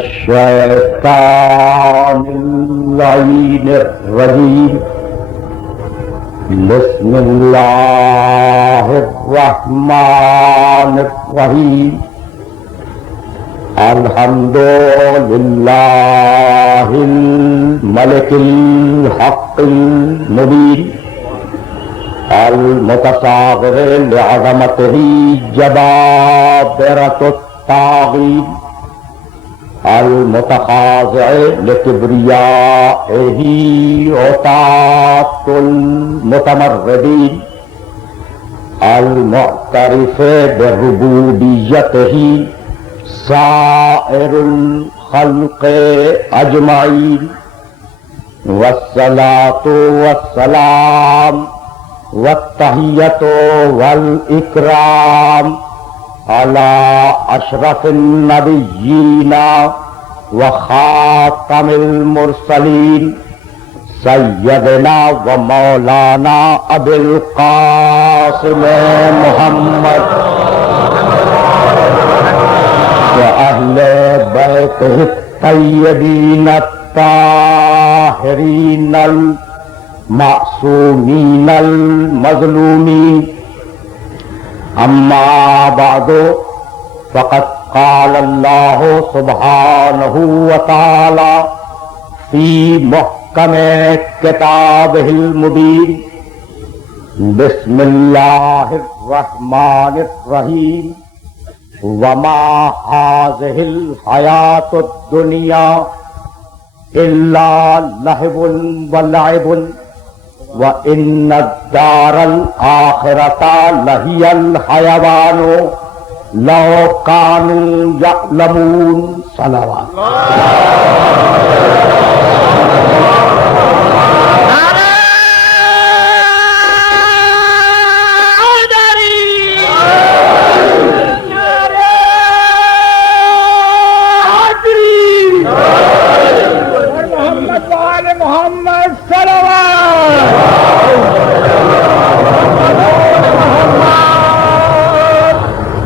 الشيطان اللعين الرجيم بسم الله الرحمن الرحيم الحمد لله الملك الحق المبين المتصاغر لعظمته جبابرة الطاغين المتخاضع لكبريائه عتاة المتمردين المعترف بربوبيته سائر الخلق أجمعين والصلاة والسلام والتحية والإكرام على أشرف النبيين وخاتم المرسلين سيدنا ومولانا أبي القاسم محمد وأهل بيته الطيبين الطاهرين المعصومين المظلومين أما بعد فقد قال الله سبحانه وتعالى في محكم كتابه المبين بسم الله الرحمن الرحيم وما هذه الحياة الدنيا إلا لهو ولعب وَإِنَّ الدَّارَ الْآخِرَةَ لَهِيَ الْحَيَوَانُ لَوْ كَانُوا يَعْلَمُونَ صلوات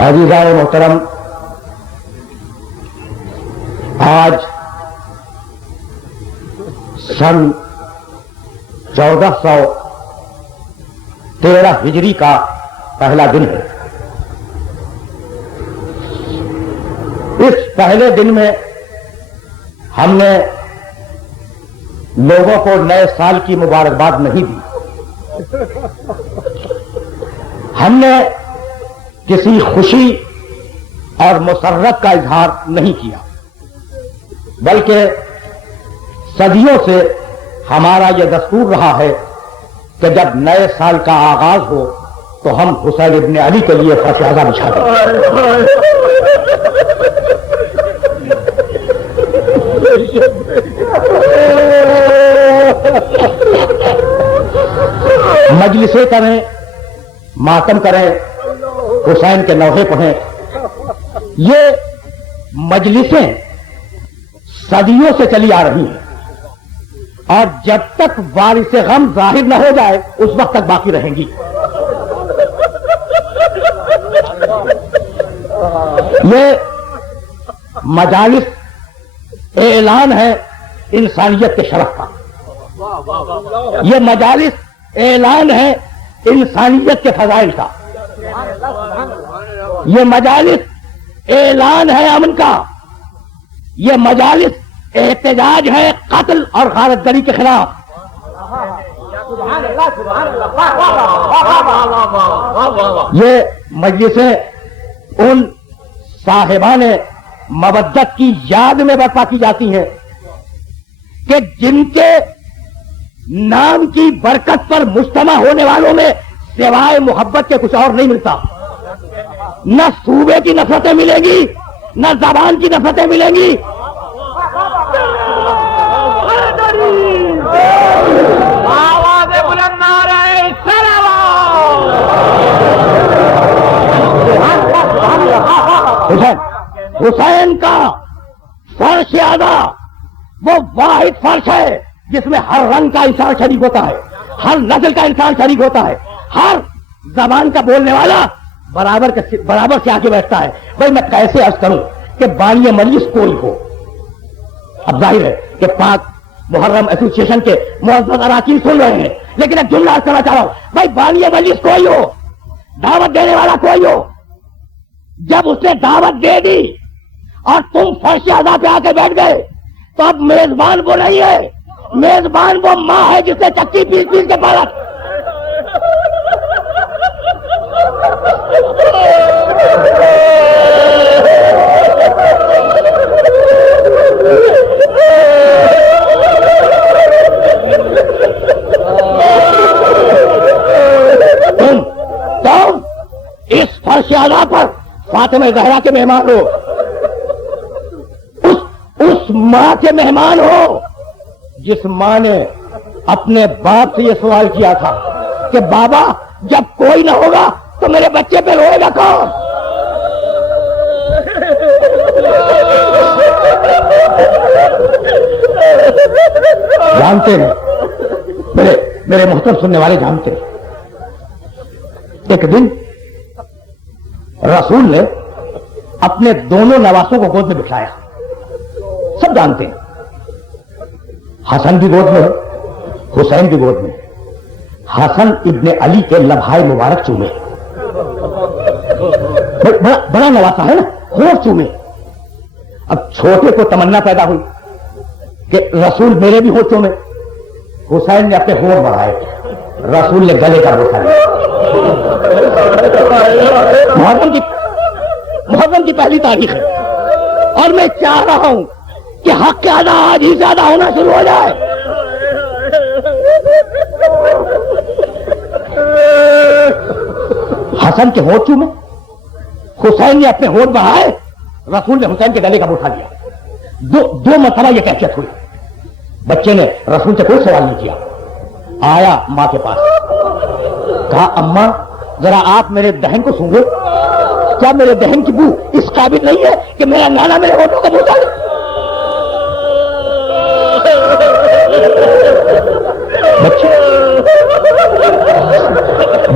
عزیزائے محترم، آج سن 1413 ہجری کا پہلا دن ہے۔ اس پہلے دن میں ہم نے لوگوں کو نئے سال کی مبارکباد نہیں دی، ہم نے کسی خوشی اور مسرت کا اظہار نہیں کیا، بلکہ صدیوں سے ہمارا یہ دستور رہا ہے کہ جب نئے سال کا آغاز ہو تو ہم حسین ابن علی کے لیے فرش اعظم بچھا دیں۔ مجلسیں کریں، ماتم کریں، حسین کے نوحے پڑھیں، یہ مجلسیں صدیوں سے چلی آ رہی ہیں اور جب تک وارث غم ظاہر نہ ہو جائے اس وقت تک باقی رہیں گی۔ یہ مجالس اعلان ہے انسانیت کے شرف کا، یہ مجالس اعلان ہے انسانیت کے فضائل کا، یہ مجالس اعلان ہے امن کا، یہ مجالس احتجاج ہے قتل اور غارت گری کے خلاف۔ یہ مجلسیں ان صاحبان مودت کی یاد میں برپا کی جاتی ہیں کہ جن کے نام کی برکت پر مجتمع ہونے والوں میں سوائے محبت کے کچھ اور نہیں ملتا۔ نہ صوبے کی نفرتیں ملیں گی، نہ زبان کی نفرتیں ملیں گی۔ آواز بلند نعرہ صلوات۔ حسین کا فرش اعلیٰ وہ واحد فرش ہے جس میں ہر رنگ کا انسان شریک ہوتا ہے، ہر نسل کا انسان شریک ہوتا ہے، ہر زبان کا بولنے والا برابر سے آگے بیٹھتا ہے۔ بھائی میں کیسے عرض کروں کہ بانی مجلس کوئی ہو، اب ظاہر ہے کہ پاک محرم ایسوسیشن کے معزز اراکین سن رہے ہیں، لیکن ایک جملہ عرض کرنا چاہ رہا ہوں، بھائی بانی مجلس کوئی ہو، دعوت دینے والا کوئی ہو، جب اس نے دعوت دے دی اور تم فرش اعضا پہ آ کے بیٹھ گئے تو اب میزبان وہ نہیں ہے، میزبان وہ ماں ہے جس نے چکی پیس پیس کے پالا۔ تم اس فرش اعلیٰ پر فاطمہ زہرا کے مہمان ہو، اس ماں کے مہمان ہو جس ماں نے اپنے باپ سے یہ سوال کیا تھا کہ بابا جب کوئی نہ ہوگا تو میرے بچے پہ روئے گا کون؟ جانتے ہیں میرے محترم سننے والے جانتے ہیں، ایک دن رسول نے اپنے دونوں نواسوں کو گود میں بٹھایا، سب جانتے ہیں، حسن بھی گود میں ہے، حسین بھی گود میں ہے۔ حسن ابن علی کے لبھائے مبارک چومے، بڑا نواسا ہے نا، ہونٹ چومے۔ اب چھوٹے کو تمنا پیدا ہوئی کہ رسول میرے بھی ہونٹ چومے، حسین نے اپنے ہونٹ بڑھائے، رسول نے گلے کا بوسہ لیا۔ محرم کی پہلی تاریخ ہے اور میں چاہ رہا ہوں کہ حق ادا آج ہی زیادہ ہونا شروع ہو جائے۔ حسن کے ہونٹ چومے، حسین نے اپنے ہونٹ بڑھائے، رسول نے حسین کے گلے کا بوسہ لیا۔ دو مرتبہ یہ کیفیت ہوئی۔ بچے نے رسول سے کوئی سوال نہیں کیا، آیا ماں کے پاس، کہا اماں ذرا آپ میرے دہن کو سونگے، کیا میرے دہن کی بو اس قابل نہیں ہے کہ میرا نانا میرے ہونٹوں کا بوسہ لے؟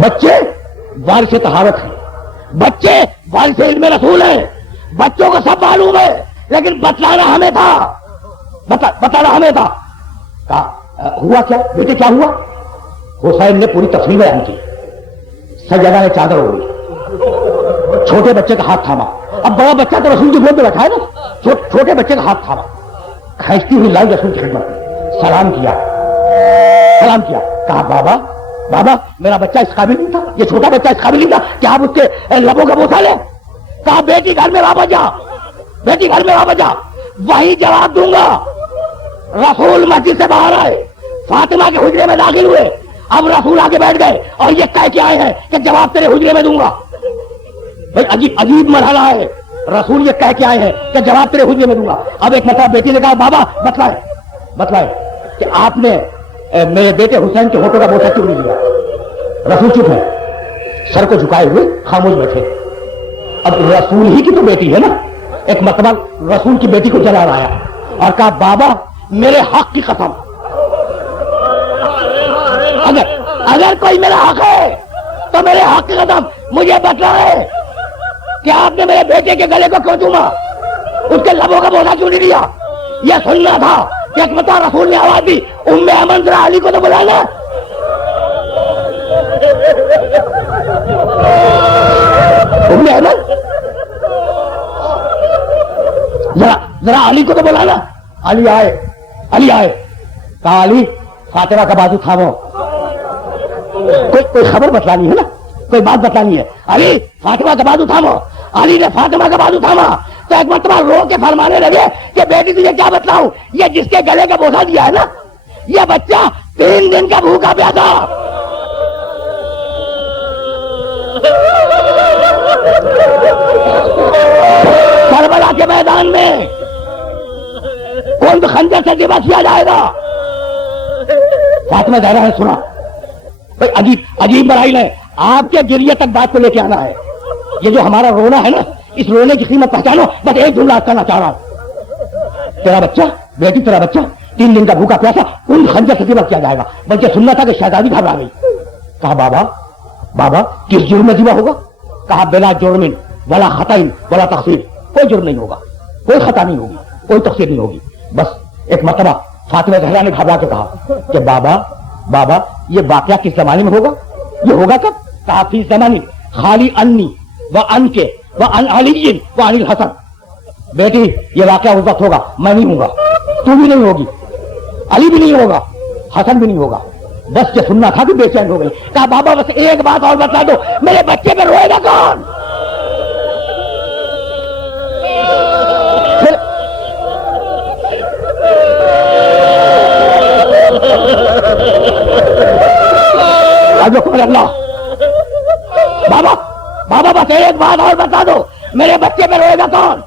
بچے وارث طہارت ہیں، بچے وارث علم رسول ہیں، بچوں کو سب معلوم ہے، لیکن بتلانا ہمیں تھا، بتانا ہمیں تھا۔ کہا ہوا کیا بیٹے، کیا ہوا؟ حسین نے پوری تفصیل بیان کی۔ سجدہ نے چادر اوڑھی، چھوٹے بچے کا ہاتھ تھاما، اب بڑا بچہ تو رسول کی گود میں بیٹھا ہے نا، چھوٹے بچے کا ہاتھ تھاما، کھینچتی ہوئی لائی رسول کی خدمت میں، سلام کیا، کہا بابا بابا میرا بچہ اس قابل نہیں تھا، یہ چھوٹا بچہ اس قابل نہیں تھا کہ آپ اس کے لبوں کا بوسہ لیں؟ کہا بیٹی گھر میں واپس جا، بیٹی گھر میں واپس جا، وہی جواب دوں گا۔ رسول مسجد سے باہر آئے، فاطمہ کے حجرے میں داخل ہوئے، اب رسول آگے بیٹھ گئے اور یہ کہہ کے آئے ہیں کہ جواب تیرے حجرے میں دوں گا۔ بھائی عجیب مرحلہ ہے، رسول یہ کہہ کے آئے ہیں کہ جواب تیرے حجرے میں دوں گا۔ اب ایک مرتبہ بیٹی نے کہا بابا بتلائے کہ آپ نے میرے بیٹے حسین کے ہونٹوں کا بوسہ کیوں نہیں لیا؟ رسول چپ ہے، سر کو جھکائے ہوئے خاموش بیٹھے۔ اب رسول ہی کی تو بیٹی ہے نا، ایک مرتبہ رسول کی بیٹی کو جلال آیا اور کہا بابا میرے حق کی قسم، اگر کوئی میرا حق ہے تو میرے حق کی قسم مجھے بتلائے کہ آپ نے میرے بیٹے کے گلے کو کیوں چوما، اس کے لبوں کا بوسہ کیوں نہیں لیا؟ یہ سننا تھا کہ ایک مرتبہ رسول نے آواز دی ام ایمن ذرا علی کو تو بلانا۔ ام ایمن ذرا علی کو تو بلانا۔ علی آئے، کہا علی فاطمہ کا بازو تھامو، کوئی خبر بتلانی ہے نا، کوئی بات بتلانی ہے۔ علی فاطمہ کا بازو تھامو۔ علی نے فاطمہ کا بازو تھاما تو ایک مرتبہ رو کے فرمانے لگے کہ بیٹی تجھے کیا بتلاؤں، یہ جس کے گلے کا بوسہ دیا ہے نا، یہ بچہ 3 دن کا بھوکا پیاسا۔ کربلا کے میدان میں کون خنجر سے ذبح کیا جائے گا؟ فاطمہ زہرا نے سنا، عجیب مرحلہ ہے، آپ کے ذریعے تک بات کو لے کے آنا ہے۔ یہ جو ہمارا رونا ہے نا، اس رونے کی قیمت پہچانو۔ بس ایک جملہ کرنا چاہ رہا ہوں، تیرا بچہ بیٹی، تیرا بچہ 3 دن کا بھوکا پیاسا ان خنجر سے ذبح کیا جائے گا۔ بلکہ سننا تھا کہ شہزادی گھبرا گئی، کہا بابا کس جرم میں ذبح ہوگا؟ کہا بلا جرم ولا خطا ولا تقصیر، کوئی جرم نہیں ہوگا، کوئی خطا نہیں ہوگی، کوئی تقصیر نہیں ہوگی، بس ایک مرتبہ فاطمہ زہرا نے گھبرا کے کہا کہ بابا یہ واقعہ کس زمانے میں ہوگا؟ یہ ہوگا کب؟ کہا فی زمانی خالی انی و ان کے و ان علی و عن الحسن. بیٹی یہ واقعہ اس وقت ہوگا، میں نہیں ہوں گا، تو بھی نہیں ہوگی، علی بھی نہیں ہوگا، حسن بھی نہیں ہوگا. بس یہ سننا تھا کہ بے چین ہو گئی. کہا بابا بس ایک بات اور بتا دو، میرے بچے پہ روئے گا کون؟ اللہ بابا بس ایک بات اور بتا دو، میرے بچے پہ روئے گا کون؟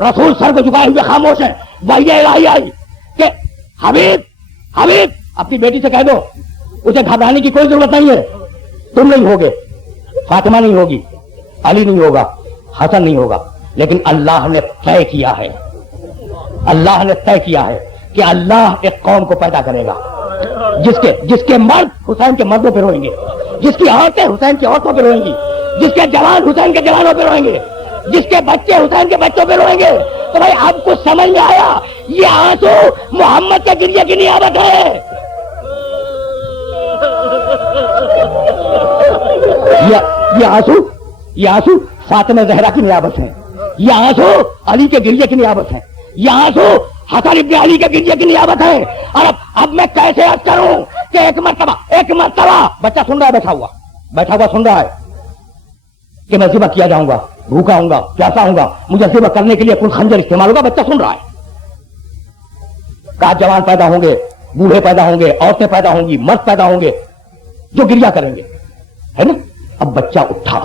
رسول سر کو جھکائے ہوئے خاموش ہیں. وحی الہی آئی کہ حبیب اپنی بیٹی سے کہہ دو اسے گھبرانے کی کوئی ضرورت نہیں ہے، تم نہیں ہوگے، فاطمہ نہیں ہوگی، علی نہیں ہوگا، حسن نہیں ہوگا، لیکن اللہ نے طے کیا ہے، اللہ نے طے کیا ہے کہ اللہ ایک قوم کو پیدا کرے گا جس کے مرد حسین کے مردوں پہ روئیں گے، جس کی عورتیں حسین کی عورتوں پہ روئیں گی، جس کے جوان حسین کے جوانوں پہ روئیں گے، جس کے بچے حسین کے بچوں پہ روئیں گے. تو بھائی اب کچھ سمجھ میں آیا؟ یہ آنسو محمد کے گریے کی نیابت ہے. یہ آنسو فاطمہ زہرا کی نیابت ہے، یہ آنسو علی کے گریے کی نیابت ہے، یہ آنسو حسن ابن علی کے گریے کی نیابت ہے. اور اب میں کیسے عرض کروں کہ ایک مرتبہ بچہ سن رہا ہے، بیٹھا ہوا سن رہا ہے کہ میں ذبح کیا جاؤں گا، بھوکا ہوں گا، پیاسا ہوں گا، مجھے ذبح کرنے کے لیے کل خنجر استعمال ہوگا. بچہ سن رہا ہے. کہا جوان پیدا ہوں گے، بوڑھے پیدا ہوں گے، عورتیں پیدا ہوں گی، مرد پیدا ہوں گے جو گریا کریں گے، ہے نا. اب بچہ اٹھا،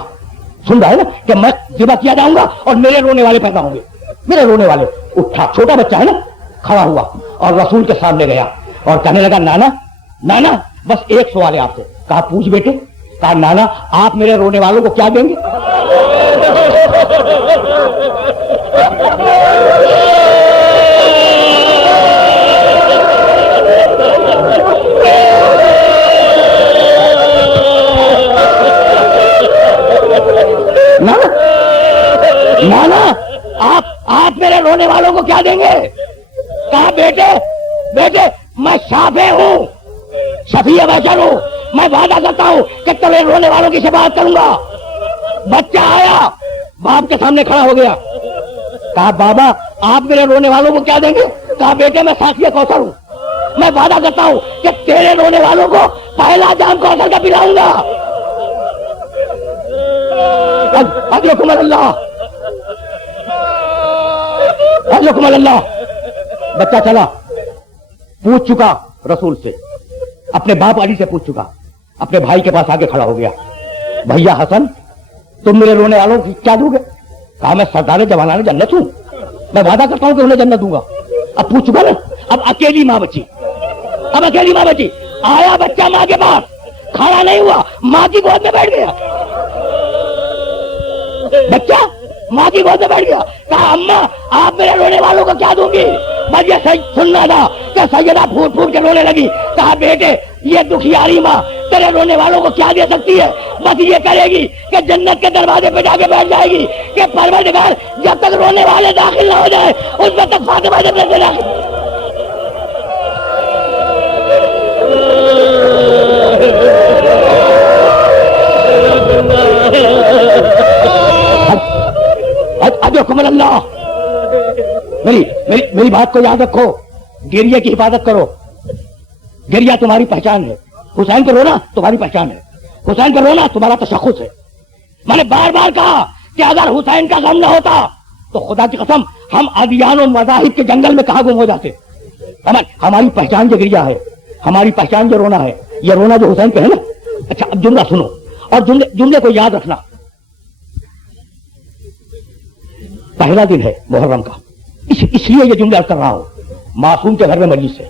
سن رہا ہے نا کہ میں ذبح کیا جاؤں گا اور میرے رونے والے پیدا ہوں گے، میرے رونے والے. اٹھا، چھوٹا بچہ ہے نا، کھڑا ہوا اور رسول کے سامنے گیا اور کہنے لگا نانا بس ایک سوال ہے آپ سے. کہا پوچھ بیٹے. کہا نانا آپ میرے رونے والوں کو کیا دیں گے؟ نانا آپ میرے رونے والوں کو کیا دیں گے؟ کہا بیٹے میں شافع ہوں، شفیع بشر ہوں، میں وعدہ کرتا ہوں کہ تمہیں رونے والوں کی شفاعت کروں گا. بچہ آیا، باپ کے سامنے کھڑا ہو گیا. کہا بابا آپ میرے رونے والوں کو کیا دیں گے؟ کہا بیٹے میں ساقی کوثر ہوں، میں وعدہ کرتا ہوں کہ تیرے رونے والوں کو پہلا جام کوثر کا پلاؤں گا. حکم اللہ. بچہ چلا، پوچھ چکا رسول سے، اپنے باپ علی سے پوچھ چکا، اپنے بھائی کے پاس آگے کھڑا ہو گیا. بھیا حسن تم میرے رونے والوں کی کیا دو گے؟ کہا میں سردار جوانان جنت ہوں، میں وعدہ کرتا ہوں کہ انہیں جنت دوں گا. اب پوچھ چکا نا، اب اکیلی ماں بچی. آیا بچہ ماں کے پاس، کھڑا نہیں ہوا، ماں کی گود میں بیٹھ گیا. بچہ ماں کی گود میں بیٹھ گیا. کہا اماں آپ میرے رونے والوں کو کیا دوں گی؟ بس یہ سننا تھا کہ سیدہ پھوٹ پھوٹ کے رونے لگی. کہا بیٹے یہ دکھیاری ماں تیرے رونے والوں کو کیا دے سکتی ہے؟ بس یہ کرے گی کہ جنت کے دروازے پہ جا کے بیٹھ جائے گی کہ پروردگار جب تک رونے والے داخل نہ ہو جائے اس وقت تک فاطمہ جنت میں داخل. اللہ میری بات کو یاد رکھو، گریے کی حفاظت کرو. گریا تمہاری پہچان ہے، حسین کو رونا تمہاری پہچان ہے، حسین کو رونا تمہارا تشخص ہے. میں نے بار بار کہا کہ اگر حسین کا غم نہ ہوتا تو خدا کی قسم ہم ادیان و مذاہب کے جنگل میں کہاں گم ہو جاتے. ہماری پہچان جو گریا ہے، ہماری پہچان جو رونا ہے، یہ رونا جو حسین پہ ہے نا. اچھا اب جملہ سنو اور جملے کو یاد رکھنا. پہلا دن ہے محرم کا، اس لیے یہ جملہ کر رہا ہوں. معصوم کے گھر میں مجلس ہے،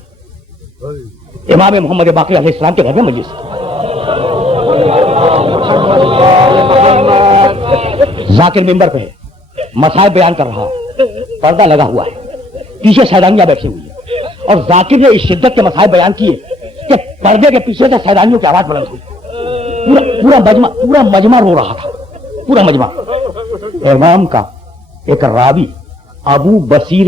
امام محمد باقر علیہ السلام کے گھر میں مجلس ہے. ذاکر ممبر پہ ہے، مسائل بیان کر رہا ہے، پردہ لگا ہوا ہے، پیچھے سیدانیاں بیٹھی ہوئی ہیں اور ذاکر نے اس شدت کے مسائل بیان کیے کہ پردے کے پیچھے سے سیدانیوں کی آواز بلند ہوئی. پورا مجمع رو رہا تھا، پورا مجمع. امام کا ایک راوی ابو بصیر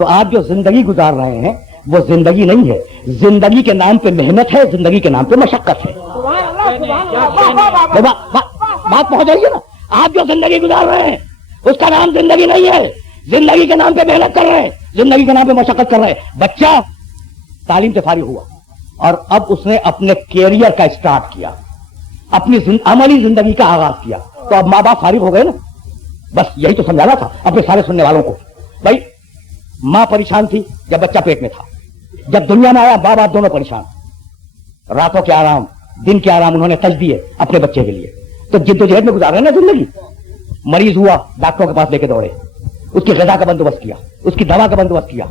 تو آپ جو زندگی گزار رہے ہیں وہ زندگی نہیں ہے، زندگی کے نام پہ محنت ہے، زندگی کے نام پہ مشقت ہے۔ بات پہنچ رہی ہے نا؟ آپ جو زندگی گزار رہے ہیں اس کا نام زندگی نہیں ہے، زندگی کے نام پہ محنت کر رہے ہیں، زندگی کے نام پہ مشقت کر رہے ہیں۔ بچہ تعلیم سے فارغ ہوا اور اب اس نے اپنے کیریئر کا اسٹارٹ کیا، اپنی عملی زندگی کا آغاز کیا، تو اب ماں باپ فارغ ہو گئے نا۔ بس یہی تو سمجھانا تھا اپنے سارے سننے والوں کو۔ بھائی ماں پریشان تھی جب بچہ پیٹ میں تھا، جب دنیا میں آیا ماں باپ دونوں پریشان، راتوں کے آرام دن کے آرام انہوں نے تج دیے اپنے بچے کے لیے، تو جد و جہد میں گزار رہے نا زندگی۔ مریض ہوا ڈاکٹروں کے پاس لے کے دوڑے، اس کی غذا کا بندوبست کیا، اس کی دوا کا بندوبست کیا،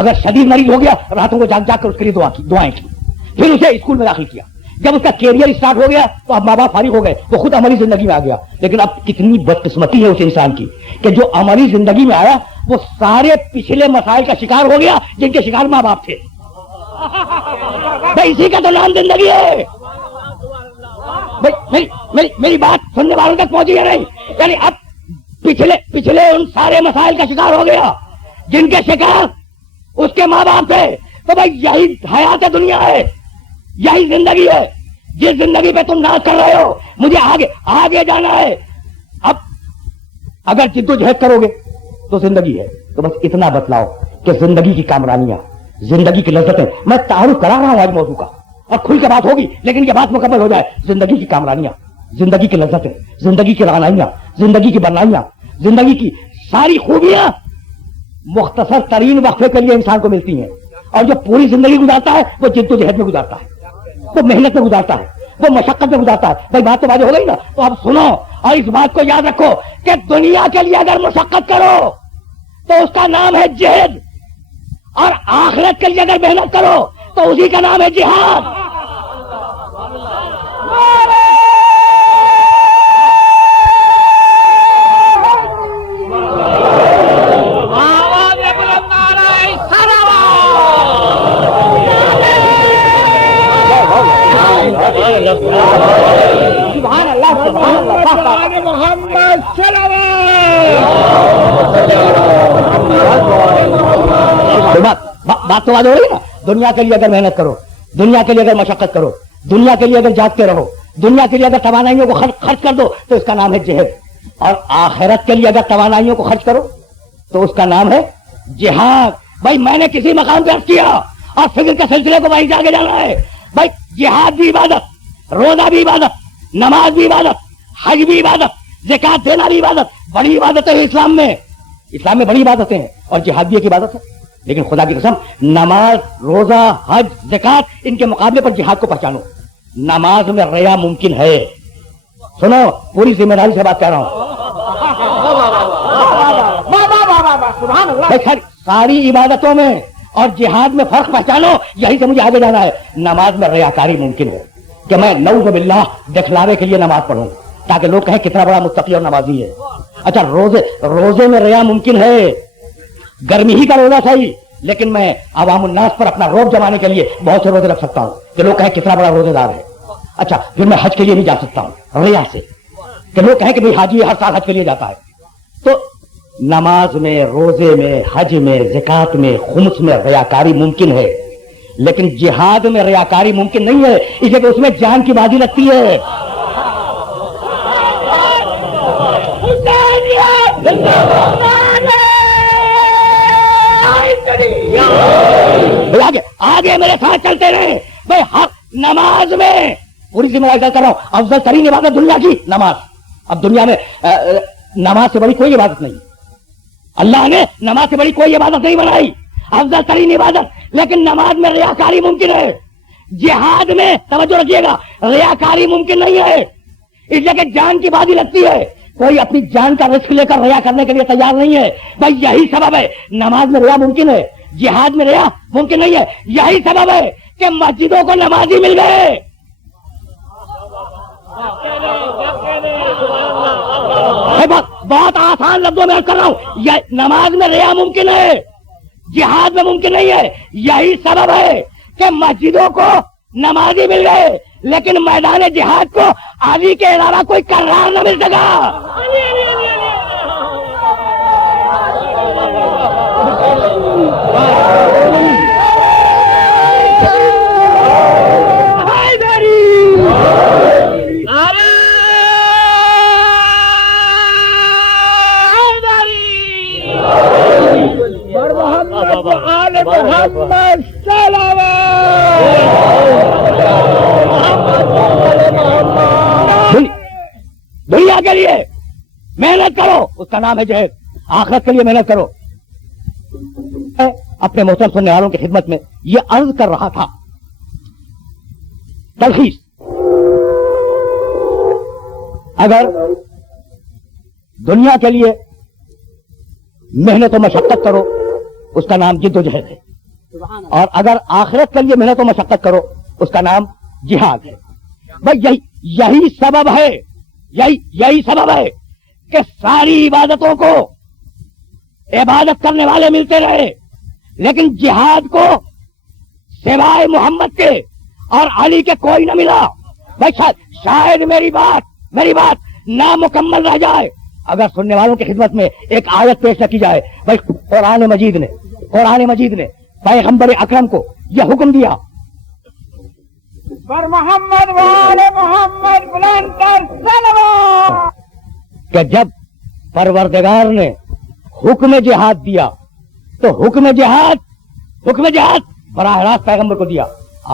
اگر شدید مریض ہو گیا راتوں کو جاگ جاگ کر اس کے لیے دعائیں کی، پھر اسے اسکول میں داخل کیا۔ جب اس کا کیریئر اسٹارٹ ہو گیا تو اب ماں باپ فارغ ہو گئے، وہ خود عملی زندگی میں آ گیا۔ لیکن اب کتنی بدقسمتی ہے اس انسان کی کہ جو عملی زندگی میں آیا وہ سارے پچھلے مسائل کا شکار ہو گیا جن کے شکار ماں باپ تھے۔ بھائی اسی کا تو نام زندگی ہے۔ میری بات سننے والوں تک پہنچی ہے نہیں؟ یعنی اب پچھلے ان سارے مسائل کا شکار ہو گیا جن کے شکار اس کے ماں باپ تھے۔ تو بھائی یہی حیات دنیا ہے، یہی زندگی ہے جس زندگی پہ تم ناز کر رہے ہو۔ مجھے آگے جانا ہے، اب اگر جد و جہد کرو گے تو زندگی ہے۔ تو بس اتنا بتلاؤ کہ زندگی کی کامرانیاں، زندگی کی لذتیں، میں تعارف کرا رہا ہوں آج موضوع کا اور کھل کے بات ہوگی لیکن یہ بات مکمل ہو جائے۔ زندگی کی کامرانیاں، زندگی کی لذتیں، زندگی کی رعنائیاں، زندگی کی بنائیاں، زندگی کی ساری خوبیاں مختصر ترین وقفے کے لیے انسان کو ملتی ہیں، اور جو پوری زندگی گزارتا ہے وہ جد و جہد میں گزارتا ہے، وہ محنت میں گزارتا ہے، وہ مشقت میں گزارتا ہے۔ بھائی بات تو واضح ہو گئی نا؟ تو اب سنو اور اس بات کو یاد رکھو کہ دنیا کے لیے اگر مشقت کرو تو اس کا نام ہے جہد، اور آخرت کے لیے اگر محنت کرو تو اسی کا نام ہے جہاد۔ سبحان اللہ سبحان اللہ محمد صلی اللہ۔ بات تو واضح ہو رہی نا؟ دنیا کے لیے اگر محنت کرو، دنیا کے لیے اگر مشقت کرو، دنیا کے لیے اگر جاگتے رہو، دنیا کے لیے اگر توانائیوں کو خرچ کر دو تو اس کا نام ہے جہاد، اور آخرت کے لیے اگر توانائیوں کو خرچ کرو تو اس کا نام ہے جہاد۔ بھائی میں نے کسی مقام پہ عرض کیا اور فکر کے سلسلے کو وہیں آگے جانا ہے۔ بھائی جہاد بھی عبادت، روزہ بھی عبادت، نماز بھی عبادت، حج بھی عبادت، زکات دینا بھی عبادت، بڑی عبادتیں ہیں اسلام میں بڑی عبادتیں ہیں اور جہاد بھی ایک عبادت ہے۔ لیکن خدا کی قسم نماز، روزہ، حج، زکات ان کے مقابلے پر جہاد کو پہچانو۔ نماز میں ریا ممکن ہے، سنو پوری ذمہ داری سے بات کر رہا ہوں۔ ساری عبادتوں میں اور جہاد میں فرق پہچانو، یہی سے مجھے آگے جانا ہے۔ نماز میں ریاکاری ممکن ہے کہ میں نعوذ باللہ دکھلاوے کے لیے نماز پڑھوں تاکہ لوگ کہیں کتنا بڑا متقی اور نمازی ہے۔ اچھا روزے میں ریا ممکن ہے، گرمی ہی کا روزہ صحیح، لیکن میں عوام الناس پر اپنا روب جمانے کے لیے بہت سے روزے رکھ سکتا ہوں کہ لوگ کہیں کتنا بڑا روزے دار ہے۔ اچھا پھر میں حج کے لیے بھی جا سکتا ہوں ریا سے کہ لوگ کہیں کہ بھائی حاجی ہر سال حج کے لیے جاتا ہے۔ تو نماز میں، روزے میں، حج میں، زکات میں، خمس میں ریاکاری ممکن ہے، لیکن جہاد میں ریاکاری ممکن نہیں ہے، اس لیے کہ اس میں جان کی بازی لگتی ہے۔ آگے میرے ساتھ چلتے رہے بھائی۔ نماز میں پوری ذمہ داری کر رہا ہوں، افضل ترین عبادت دنیا کی نماز۔ اب دنیا میں نماز سے بڑی کوئی عبادت نہیں، اللہ نے نماز سے بڑی کوئی عبادت نہیں بنائی، افضل ترین عبادت، لیکن نماز میں ریاکاری ممکن ہے۔ جہاد میں توجہ رکھیے گا ریاکاری ممکن نہیں ہے، اس لیے کہ جان کی بازی لگتی ہے، کوئی اپنی جان کا رسک لے کر ریا کرنے کے لیے تیار نہیں ہے۔ بھائی یہی سبب ہے نماز میں ریا ممکن ہے، جہاد میں ریا ممکن نہیں ہے۔ یہی سبب ہے کہ مسجدوں کو نمازی مل گئے۔ بہت آسان لفظوں میں کر رہا ہوں، نماز میں ریا ممکن ہے، جہاد میں ممکن نہیں ہے۔ یہی سبب ہے کہ مسجدوں کو نمازی مل گئے لیکن میدان جہاد کو علی کے علاوہ کوئی کرار نہ مل سکا۔ پر محمد و آل محمد صلوات. دنیا کے لیے محنت کرو، اس کا نام ہے جہاد. آخرت کے لیے محنت کرو. اپنے محترم سننے والوں کی خدمت میں یہ عرض کر رہا تھا، تلخیص، اگر دنیا کے لیے محنت و مشقت کرو اس کا نام جد و جہد ہے، اور اگر آخرت کے لیے محنت و مشقت کرو اس کا نام جہاد ہے. بھائی یہی سبب ہے، یہی سبب ہے کہ ساری عبادتوں کو عبادت کرنے والے ملتے رہے، لیکن جہاد کو سوائے محمد کے اور علی کے کوئی نہ ملا. بھائی شاید میری بات نامکمل رہ جائے اگر سننے والوں کی خدمت میں ایک آیت پیش نہ کی جائے. بھائی قرآن مجید نے پیغمبر اکرم کو یہ حکم دیا پر محمد و آل محمد بلند تر صلوات کہ جب پروردگار نے حکم جہاد دیا تو حکم جہاد براہ راست پیغمبر کو دیا.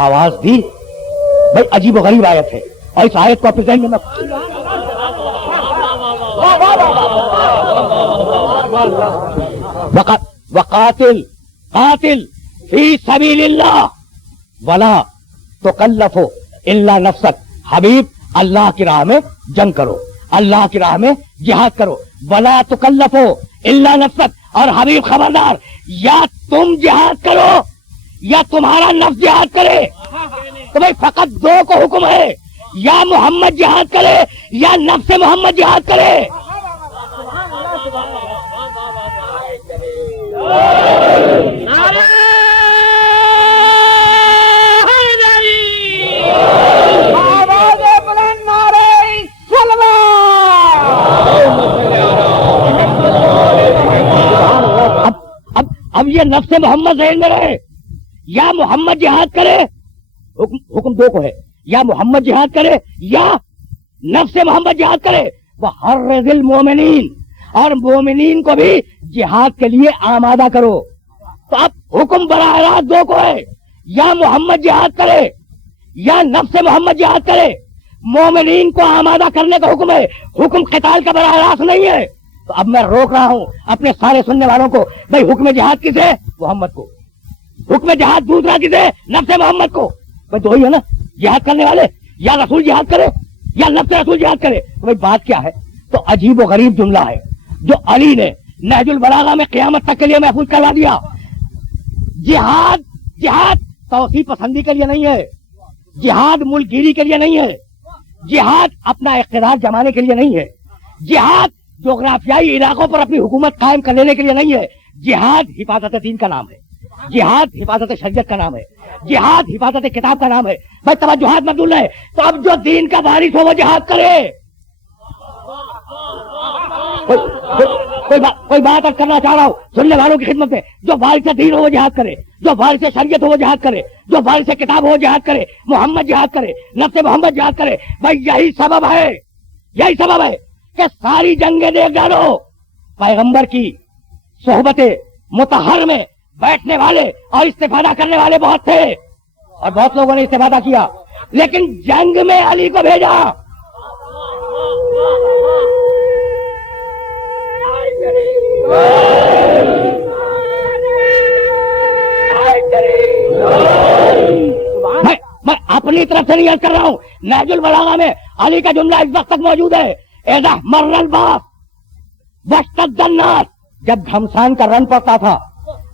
آواز دی. بھائی عجیب و غریب آیت ہے، اور اس آیت کو اپنے ذہن میں وقاتل فی سبیل اللہ ولا تکلفوا الا نفسک. حبیب اللہ کی راہ میں جنگ کرو، اللہ کی راہ میں جہاد کرو. ولا تکلفوا الا نفسک. اور حبیب خبردار، یا تم جہاد کرو یا تمہارا نفس جہاد کرے. تو بھائی فقط دو کو حکم ہے، یا محمد جہاد کرے یا نفس محمد جہاد کرے. اب یہ نفس محمد ذہن میں رہے، یا محمد جہاد کرے. حکم دو کو ہے، یا محمد جہاد کرے یا نفس محمد جہاد کرے. وحرض المومنین، اور مومنین کو بھی جہاد کے لیے آمادہ کرو. تو اب حکم براہ راست دو کو ہے، یا محمد جہاد کرے یا نفس محمد جہاد کرے. مومنین کو آمادہ کرنے کا حکم ہے، حکم قتال کا براہ راست نہیں ہے. تو اب میں روک رہا ہوں اپنے سارے سننے والوں کو، بھائی حکم جہاد کسے؟ محمد کو. حکم جہاد دوسرا کسے؟ نفس محمد کو. بھائی دو ہی ہے نا جہاد کرنے والے، یا رسول جہاد کرے یا نفس رسول جہاد کرے. تو بھائی بات کیا ہے؟ تو عجیب و غریب جملہ ہے جو علی نے نہج البلاغہ میں قیامت تک کے لیے محفوظ کروا دیا. جہاد توسیع پسندی کے لیے نہیں ہے، جہاد ملک گیری کے لیے نہیں ہے، جہاد اپنا اقتدار جمانے کے لیے نہیں ہے، جہاد جغرافیائی علاقوں پر اپنی حکومت قائم کر لینے کے لیے نہیں ہے. جہاد حفاظت دین کا نام ہے، جہاد حفاظت شریعت کا نام ہے، جہاد حفاظت کتاب کا نام ہے. بھائی توجہات مت بھول رہے. تو اب جو دین کا وارث ہو وہ جہاد کرے. کوئی بات اب کرنا چاہ رہا ہوں سننے والوں کی خدمت میں، جو وارث دین ہو وہ جہاد کرے، جو وارث شریعت ہو وہ جہاد کرے، جو وارث کتاب ہو وہ جہاد کرے، محمد جہاد کرے، نفس محمد جہاد کرے. بھائی یہی سبب ہے کہ ساری جنگیں دیکھ ڈالو، پیغمبر کی صحبت مطہر میں بیٹھنے والے اور استفادہ کرنے والے بہت تھے، اور بہت لوگوں نے استفادہ کیا، لیکن جنگ میں علی کو بھیجا. میں اپنی طرف سے نہیں عرض کر رہا ہوں، نہج البلاغہ میں علی کا جملہ اس وقت تک موجود ہے. اذا مر الباس واشتد الناس، جب گھمسان کا رن پڑتا تھا.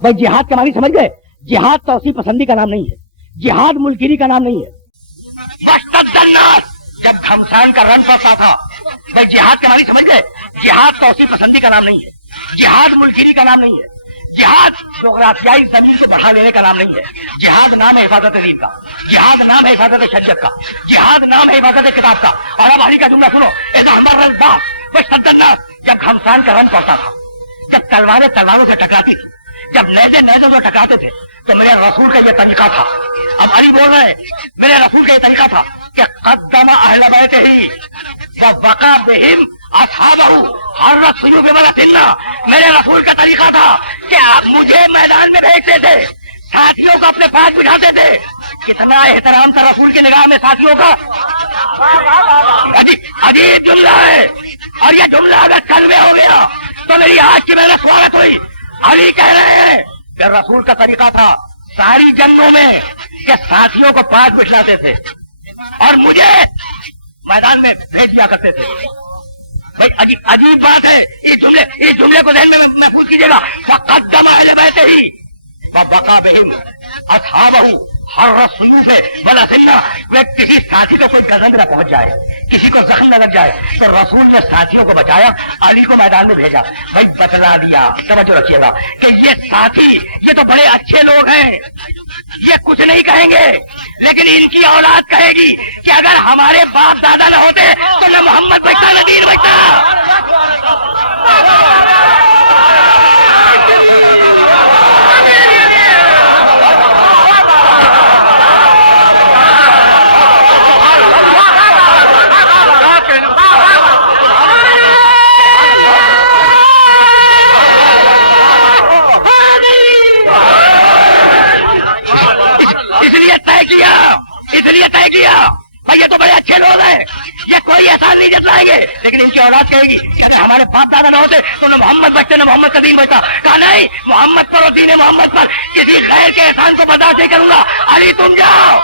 بھائی جہاد کے معنی سمجھ گئے؟ جہاد توسیع پسندی کا نام نہیں ہے، جہاد ملکگیری کا نام نہیں ہے. واشتد الناس، جب گھمسان کا رن پڑتا تھا. بھائی جہاد کے معنی سمجھ گئے؟ جہاد توسیع پسندی کا نام نہیں ہے، جہاد ملکگیری کا نام نہیں ہے، جہاد جغرافیائی زمین کو بڑھا دینے کا نام نہیں ہے. جہاد نام ہے حفاظت دین کا، جہاد نام ہے حفاظت شریعت کا، جہاد نام ہے حفاظت کتاب کا. اور اب علی کا جملہ سنو، اذا مر الباس واشتد الناس، جب گھمسان کا رن پڑتا تھا، جب تلواریں تلواروں سے ٹکراتی تھی، جب نیزے نیزوں سے ٹکراتے تھے، تو میرے رسول کا یہ طریقہ تھا. اب علی بول رہے ہیں میرے رسول کا یہ طریقہ تھا کہ قدم اہل بیتہ وبقى بهم اصحابہ حرت سیوف ولدنا. میرے رسول کا طریقہ تھا کہ مجھے میدان میں بھیجتے تھے، ساتھیوں کو اپنے پاس بٹھاتے تھے. کتنا احترام تھا رسول کی نگاہ میں ساتھیوں کا. عجیب جملہ ہے، اور یہ جملہ اگر کل میں ہو گیا تو میری آج کی محنت سوارت ہوئی. علی کہہ رہے ہیں کہ رسول کا طریقہ تھا ساری جنگوں میں کہ ساتھیوں کو پاس بٹھلاتے تھے اور مجھے میدان میں بھیج دیا کرتے تھے. بھائی عجیب بات ہے. اس جملے کو ذہن میں محفوظ کیجیے گا. فقدم اہل بیتہ ہی فبقى بهم اصحابہ ہر رسول پہ بلا سننا. کسی ساتھی کو کوئی گزند نہ پہنچ جائے، کسی کو زخم نہ لگ جائے، تو رسول نے ساتھیوں کو بچایا، علی کو میدان میں بھیجا. بھائی بتلا دیا. توجہ رکھیے گا کہ یہ ساتھی یہ تو بڑے اچھے لوگ ہیں، یہ کچھ نہیں کہیں گے، لیکن ان کی اولاد کہے گی کہ اگر ہمارے باپ دادا نہ ہوتے تو نہ محمد بچتا نہ دین بچتا. بھائی یہ تو بڑے اچھے لوگ ہیں، یہ کوئی احسان نہیں جتلائیں گے، لیکن ان کی اولاد کہے گی کہ اگر ہمارے باپ دادا نہ ہوتے تو نہ محمد بچتے نہ محمد کا دین بچتا. کہا نہیں، محمد پر اور دین محمد پر کسی خیر کے احسان کو برداشت نہیں کروں گا. علی تم جاؤ.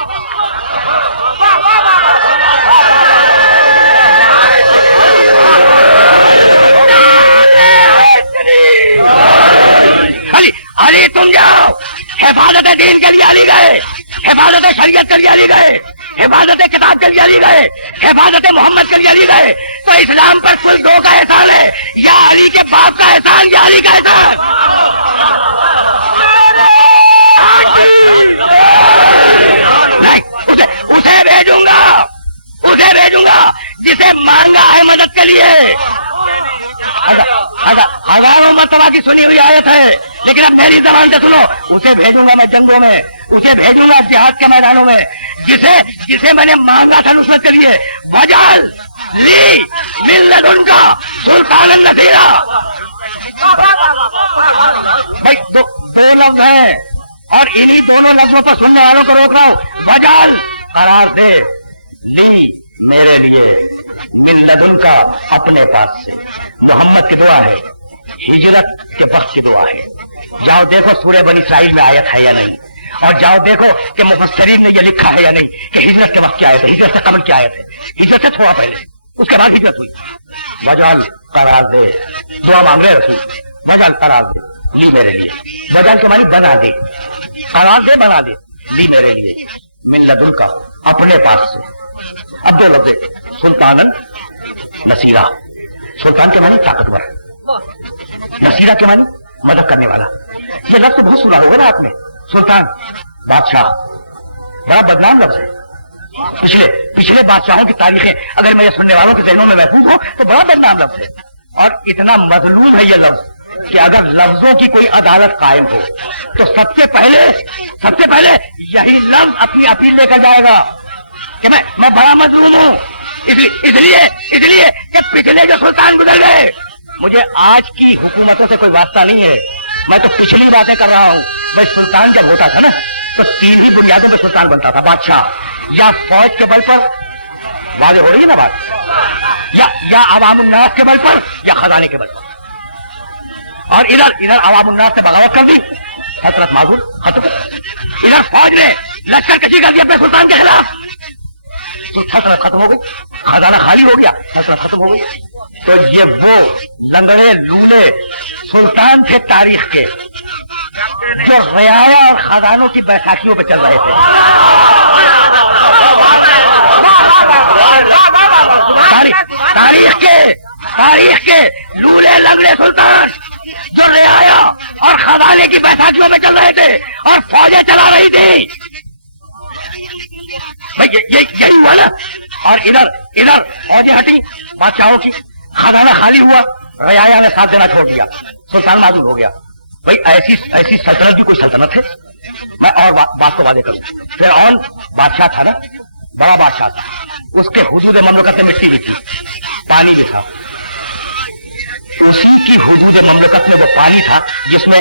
علی تم جاؤ. حفاظت دین کے لیے علی گئے، حفاظت شریعت کے لیے علی گئے، حفاظت کتاب کے لیے علی گئے، حفاظت محمد کے لیے علی گئے. تو اسلام پر کل دو کا احسان ہے، یا علی کے باپ کا احسان یا علی کا احسان. اسے بھیجوں گا جسے مانگا ہے مدد کے لیے. ہزاروں مرتبہ کی سنی ہوئی آیت ہے، لیکن اب میری زبان سے سنو. اسے بھیجوں گا میں جنگوں میں، اسے بھیجوں گا جہاد کے میدانوں میں جسے میں نے مانگا تھا نصرت کے لیے. وجعل لی من لدنک سلطانا نصیرا. بھائی دو لفظ ہیں اور انہی دونوں لفظوں پر سننے والوں کو روک رہا ہوں. وجعل قرار دے، لی میرے لیے، من لدنک اپنے پاس سے. محمد کی دعا ہے، ہجرت کے وقت کی دعا ہے. جاؤ دیکھو سورہ بنی اسرائیل میں آیت ہے یا نہیں، اور جاؤ دیکھو کہ مفسرین نے یہ لکھا ہے یا نہیں کہ ہجرت کے وقت کیا آیت ہے، ہجرت سے قبل کیا آیت ہے. ہجرت سے تھوڑا پہلے، اس کے بعد ہجرت ہوئی. وجعل قرار دے، دعا مانگ رہے رسول. وجعل قرار دے لی میرے لیے. وجعل کے معنی بنا دے، قرار دے بنا دے. لی میرے لیے من لدنک اپنے پاس سے. اب دو لفظ، سلطانن نصیرہ. سلطان کے معنی طاقتور، نصیرہ کے معنی مدد کرنے والا. یہ لفظ بہت سنا ہوگا نا آپ نے. سلطان بادشاہ بڑا بدنام لفظ ہے. پچھلے بادشاہوں کی تاریخیں اگر میرے سننے والوں کے ذہنوں میں محفوظ ہو تو بڑا بدنام لفظ ہے. اور اتنا مظلوم ہے یہ لفظ کہ اگر لفظوں کی کوئی عدالت قائم ہو تو سب سے پہلے یہی لفظ اپنی اپیل لے کر جائے گا کہ میں بڑا مظلوم ہوں. اس لیے کہ پچھلے جو سلطان گزر گئے، مجھے آج کی حکومتوں سے کوئی واسطہ نہیں ہے، میں تو پچھلی باتیں کر رہا ہوں. بھائی سلطان جب ہوتا تھا نا تو تین ہی بنیادوں پہ سلطان بنتا تھا. بادشاہ یا فوج کے بل پر، واضح ہو رہی ہے نا بات، یا عوام الناس کے بل پر یا خزانے کے بل پر. اور ادھر عوام الناس سے بغاوت کر دی، حضرت معذور ختم. ادھر فوج نے لشکر کشی کر دی اپنے سلطان کے خلاف، حسرت ختم ہو گئی. خزانہ خالی ہو گیا، حسرت ختم ہو گئی. تو یہ وہ لنگڑے لولے سلطان تھے تاریخ کے جو رعایا اور خزانوں کی بیساکھیوں پہ چل رہے تھے. تاریخ کے لولے لنگڑے سلطان جو رعایا اور خزانے کی بیساکھیوں میں چل رہے تھے اور فوجیں چلا رہی تھی. یہی ہوا نا. اور ادھر فوجیں ہٹی بادشاہوں کی، خزانہ خالی ہوا، رعایا نے ساتھ دینا چھوڑ دیا، سلطان معذور ہو گیا. بھائی ایسی سلطنت بھی کوئی سلطنت ہے؟ میں اور بات کو واضح کروں. فرعون بادشاہ تھا نا، بڑا بادشاہ تھا، اس کے حدود مملکت میں مٹی بھی تھی، پانی بھی تھا. اسی کی حدود مملکت میں وہ پانی تھا جس میں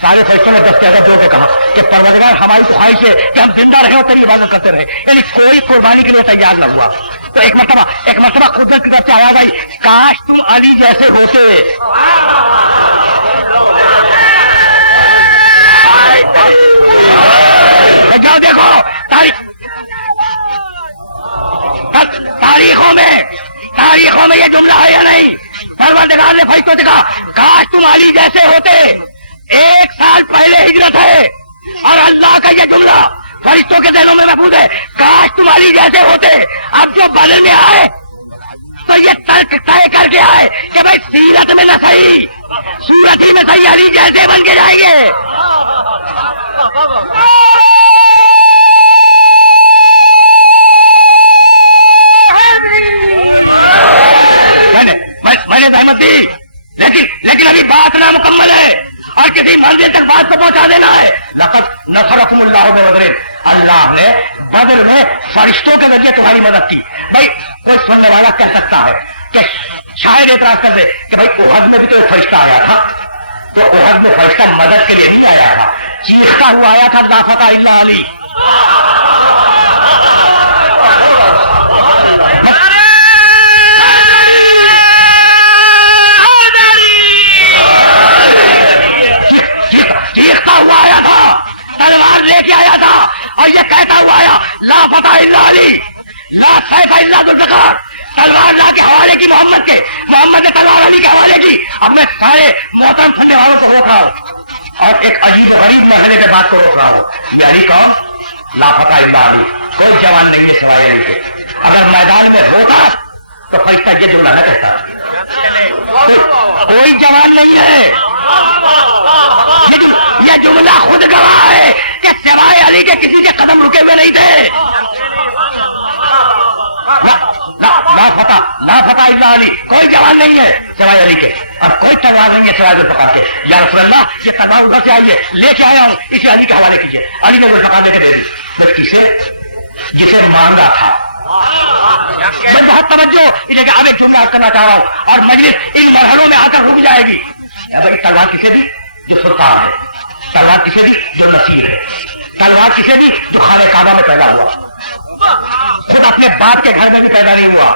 سارے فرشتوں نے دست عزت جو کہا کہ پروردگار ہماری خواہش ہے کہ ہم زندہ رہیں اور تیری عبادت کرتے رہیں، یعنی کوئی قربانی کے لیے تیار نہ ہوا. تو ایک مرتبہ قدرت کی طرف سے آواز آئی، کاش تم علی جیسے ہوتے. کیا دیکھو تاریخوں میں یہ جملہ ہے یا نہیں؟ پروردگار نے فرشتوں سے کہا کاش تم علی جیسے ہوتے. 1 سال پہلے ہجرت ہے اور اللہ کا یہ جملہ فرشتوں کے ذہنوں میں محفوظ ہے، کاش تم علی جیسے ہوتے. اب جو بدل میں آئے تو یہ ترک طے کر کے آئے کہ بھائی سیرت میں نہ صحیح، صورت ہی میں صحیح علی جیسے بن کے جائیں گے. میں نے زحمت دی، لیکن ابھی بات نامکمل ہے اور کسی منزل تک بات کو پہنچا دینا ہے. لقد نصرکم اللہ ببدر، اللہ نے بدر میں فرشتوں کے ذریعے تمہاری مدد کی. بھائی کوئی سننے والا کہہ سکتا ہے کہ شاید اعتراض کر دے کہ بھائی احد میں بھی تو ایک فرشتہ آیا تھا، تو احد میں فرشتہ مدد کے لیے نہیں آیا تھا، چیختا ہوا آیا تھا لا فتح الا علی. اور یہ کہتا ہوا آیا لا فتح الا علی، لا سیف الا ذوالفقار. تلوار لا کے حوالے کی محمد نے تلوار علی کے حوالے کی. اب میں سارے محترم سننے والوں کو روک رہا ہوں اور ایک عجیب و غریب مرحلے کے بات کو روک رہا ہوں. یہ علی کون؟ لا فتح الا علی، کوئی جوان نہیں ہے سوائے علی کے. اگر میدان میں ہوتا تو فرشتہ یہ جملہ نہ کہتا، کوئی جوان نہیں ہے. یہ جملہ خود گواہ ہے کہ سوائے علی کے کسی کے قدم رکے ہوئے نہیں تھے. لا فتح الا علی، کوئی جوان نہیں ہے سوائے علی کے، اور کوئی تلوار نہیں ہے سوائے ذوالفقار کے. یا رسول اللہ یہ تلوار ادھر سے آئی ہے، لے کے آیا ہوں، اسے علی کے حوالے کیجیے. علی کو ذوالفقار لے کے دے دی. پھر کسے؟ جسے مانگا تھا. میں بہت توجہ لیکن اب ایک جملہ کرنا چاہ رہا ہوں اور مجلس ان مرحلوں میں آ کر رک جائے گی. بھائی تلوار کسے دی؟ جو فرقان ہے. تلوار کسے دی؟ جو نصیر ہے. تلوار کسے دی؟ جو خانہ کعبہ میں پیدا ہوا، خود اپنے باپ کے گھر میں بھی پیدا نہیں ہوا.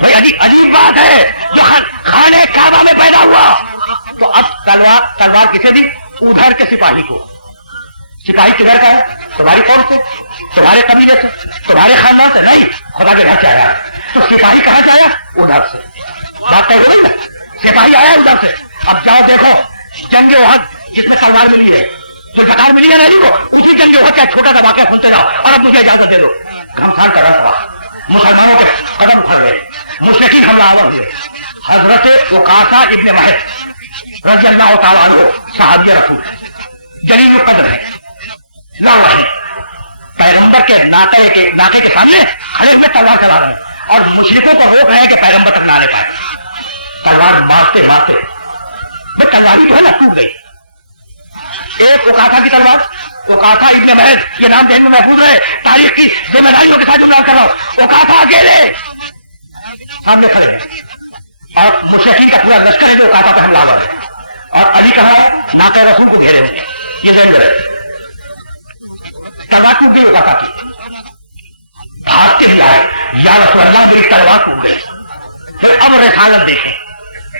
بھائی عجیب بات ہے، جو خانہ کعبہ میں پیدا ہوا. تو اب تلوار کسے دی؟ ادھر کے سپاہی کو. سپاہی کدھر کا ہے؟ تمہاری قوم سے، تمہارے قبیلے سے، تمہارے خاندان سے نہیں، خدا کے گھر سے آیا. تو سپاہی کہاں سے آیا؟ ادھر سے. بات طے ہو گئی نا؟ سپاہی آیا ادھر سے. اب جاؤ دیکھو جنگ احد جس میں تلوار ملی ہے، ذوالفقار ملی ہے نا علی کو، اسی جنگ احد کا چھوٹا سا واقعہ سنتے جاؤ اور اب مجھے اجازت دے دو. گھمسار کا رنگ ہوا، مسلمانوں کے قدم پھڑ گئے، مشرکین حملہ آور ہوئے. حضرت وقاصہ ابن محض رضی اللہ تعالیٰ عنہ صحابی رسول جلیل القدر ہے، لا وحی، پیغمبر کے ناکے کے سامنے کھڑے ہوئے تلوار چلا رہے ہیں اور مشرکوں کو روک رہے ہیں کہ پیغمبر تک نہ آنے پائے. تلوار مارتے تلواری جو ہے نا ٹوٹ گئی. ایک وقاصہ کی تلوار، وقاصہ ابن محض، یہ نام ذہن میں محفوظ ہے، تاریخ کی ذمہ داریوں کے ساتھ جو کر رہا ہوں. وقاصہ اکیلے سامنے کھڑے ہیں اور مشرکین کا پورا لشکر ہے جو وقاصہ پہ حملہ آور ہے اور علی کہاں ہے؟ ناقہ رسول کو گھیرے ہوئے. یہ ذہن میں رہے. تلوار ٹوٹ گئی وقاصہ کی. بھاگتے بھی آئے، یا رسول اللہ میری تلوار ٹوٹ گئی. پھر اب رسالت دیکھیں،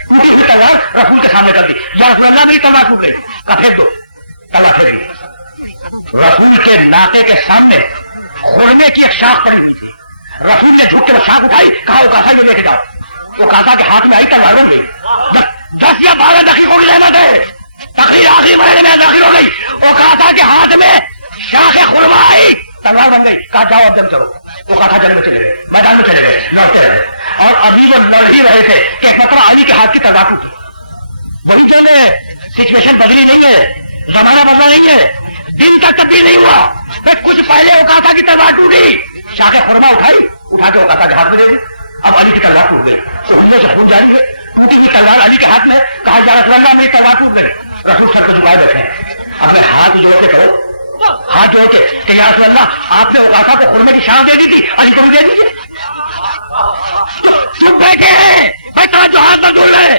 ٹوٹی ہوئی تلوار رسول کے سامنے کر دی. یا رسول اللہ میری تلوار ٹوٹ گئی. کا پھینک دو. تلوار پھینک دی. رسول کے ناقے کے سامنے خرمے کی ایک شاخ پڑی ہوئی تھی. رسول نے جھک کے وہ شاخ اٹھائی، کہا وقاصہ یہ لے کے جاؤ. وقاصہ کے ہاتھ میں آئی تلوار ہو گئی. 10 یا 12 دقیقوں کی رحمت ہے، تقریر آخری مرحلے میں داخل ہو گئی. وقاصہ کے ہاتھ میں شاخ خرما آئی، تلوار بن گئی. کہا جاؤ اب جنگ کرو. وقاصہ جنگ میں چلے گئے، میدان میں چلے گئے، لڑتے رہے. اور ابھی وہ لڑ ہی رہے تھے کہ ایک مرتبہ علی کے ہاتھ کی تلوار ٹوٹی. وہی جنگ ہے، سچویشن بدلی نہیں ہے، زمانہ بدلا نہیں ہے، دن تک تبدیل نہیں ہوا. کچھ پہلے وقاصہ کی تلوار ٹوٹی، شاخ خرما اٹھا کے وقاصہ کے ہاتھ میں دے دی. اب علی کی تلوار ٹوٹ گئی تو ہندو سے خون جاری ہے. ٹوٹی ہوئی تلوار علی کے ہاتھ میں، کہا یا رسول اللہ میری تلوار ٹوٹ گئی. رسول سر کو جھکائے بیٹھے. اب میں ہاتھ جوڑ کے کہو، ہاتھ جوڑ کے کہ یا رسول اللہ آپ نے وقاصہ کو خرمے کی شان دے دی تھی، علی کو بھی دے دیجیے. چپ بیٹھے ہیں بھائی، جو ہاتھ نہ جوڑ رہے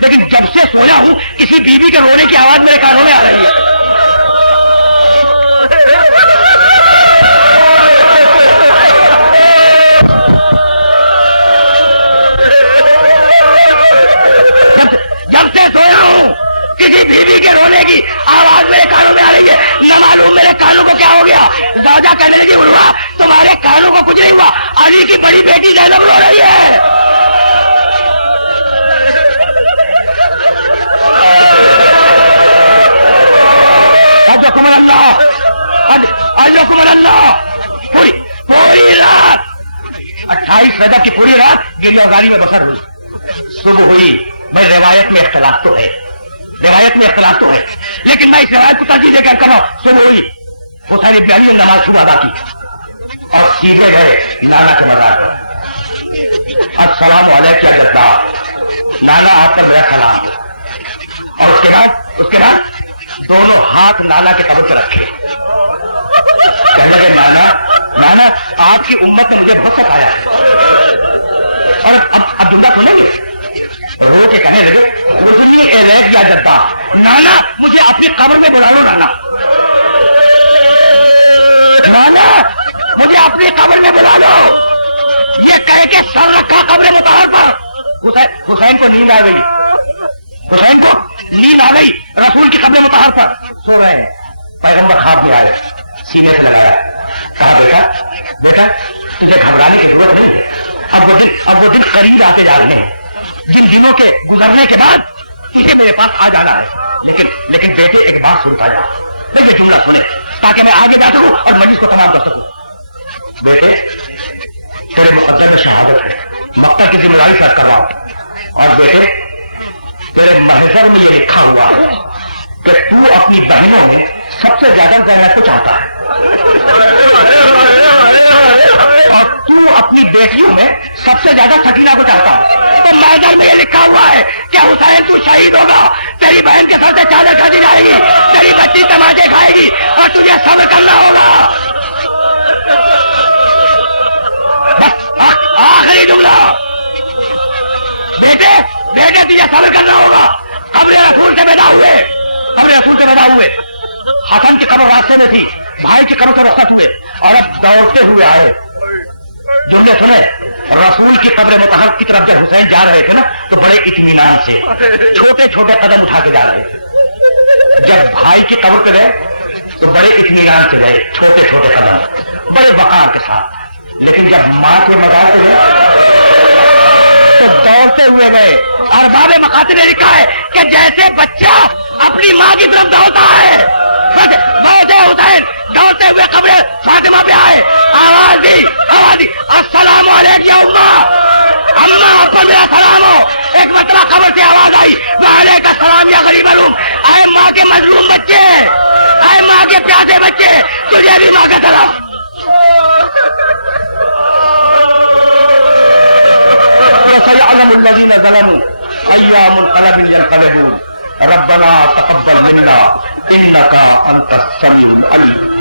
لیکن جب سے سویا ہوں کسی بیوی کے رونے کی آواز میرے کانوں میں آ رہی ہے. جب سے سویا ہوں کسی بیوی کے رونے کی آواز میرے کانوں میں آ رہی ہے. نہ معلوم میرے کانوں کو کیا ہو گیا. زوجہ کہنے لگی علوا تمہارے کانوں کو کچھ نہیں ہوا, علی کی بڑی بیٹی زینب رو رہی ہے. پوری رات 28 رجب کی پوری رات گریہ گاری میں بسر ہوئی. صبح ہوئی. بھائی روایت میں اختلاف تو ہے, لیکن میں اس روایت کو ترجیح دے کر رہا ہوں. صبح ہوئی, حسین ابن علی نے نماز صبح ادا کی اور سیدھے گئے نانا کے مزار پر. السلام علیکم یا جدہ, نانا آپ پر میرا سلام. اور اس کے بعد دونوں ہاتھ نانا کے قبر پر رکھے. کہنے لگے نانا آپ کی امت نے مجھے بہت سکھایا ہے. اور اب جملہ سنیں گے. رو کے کہنے لگے خذنی الیک یا جدہ, نانا مجھے اپنی قبر میں بلا لو. نانا مجھے اپنی قبر میں بلا لو. یہ کہہ کے سر رکھا قبر مطہر پر. حسین کو نیند آ گئی. رسول کی قبر مطہر پر سو رہے ہیں. پیغمبر خواب میں آئے, سینے سے لگایا, کہا بیٹا تجھے گھبرانے کی ضرورت نہیں ہے. اب وہ دن قریب آتے جا رہے ہیں جن دنوں کے گزرنے کے بعد تجھے میرے پاس آ جانا ہے. لیکن بیٹے ایک بات سنتا جا, یہ جملہ سنے تاکہ میں آگے جا سکوں اور مجلس کو تمام کر سکوں. بیٹے تیرے مقدر میں شہادت ہے, مقتل کی ذمہ داری سر کر رہا ہوں. اور بیٹے تیرے محضر میں یہ لکھا ہوا ہے کہ تو اپنی بہنوں میں سب سے زیادہ زینب کو چاہتا ہے اور تو اپنی بیٹیوں میں سب سے زیادہ سکینہ کو چاہتا ہے. تو محضر میں یہ لکھا ہوا ہے کہ حسین تو شہید ہوگا, تیری بہن کے سر سے چادر کھینچی جائے گی, تیری بچی تماچے کھائے گی اور تجھے صبر کرنا ہوگا. بس آخری جملہ, بیٹے تجھے صبر کرنا ہوگا. قبر رسول سے پیدا ہوئے. حسن کی قبر راستے میں تھی, بھائی کی قبر تو رخصت ہوئے اور اب دوڑتے ہوئے آئے. جھوٹے سنے رسول کی قبر مطہر کی طرف جب حسین جا رہے تھے نا تو بڑے اطمینان سے چھوٹے چھوٹے قدم اٹھا کے جا رہے تھے. جب بھائی کی قبر پہ گئے تو بڑے اطمینان سے گئے, چھوٹے چھوٹے قدم بڑے وقار کے ساتھ. لیکن جب ماں کے مزار پہ گئے تو دوڑتے ہوئے گئے. اور باب مقاصد نے لکھا ہے کہ جیسے بچہ اپنی ماں کی طرف دوڑتا ہے, حسین دوڑتے ہوئے قبر فاطمہ پہ آئے, آواز دی السلام علیکم یا اماں آپ کو میرا سلام ہو. ایک مرتبہ قبر سے آواز آئی وعلیکم السلام یا غریب الروم. اے ماں کے مظلوم بچے, اے ماں کے پیاسے بچے, تجھے بھی ماں کا سلام. سيعلم الذين ظلموا أي منقلب ينقلبون. ربنا تقبل منا إنك أنت السميع العليم.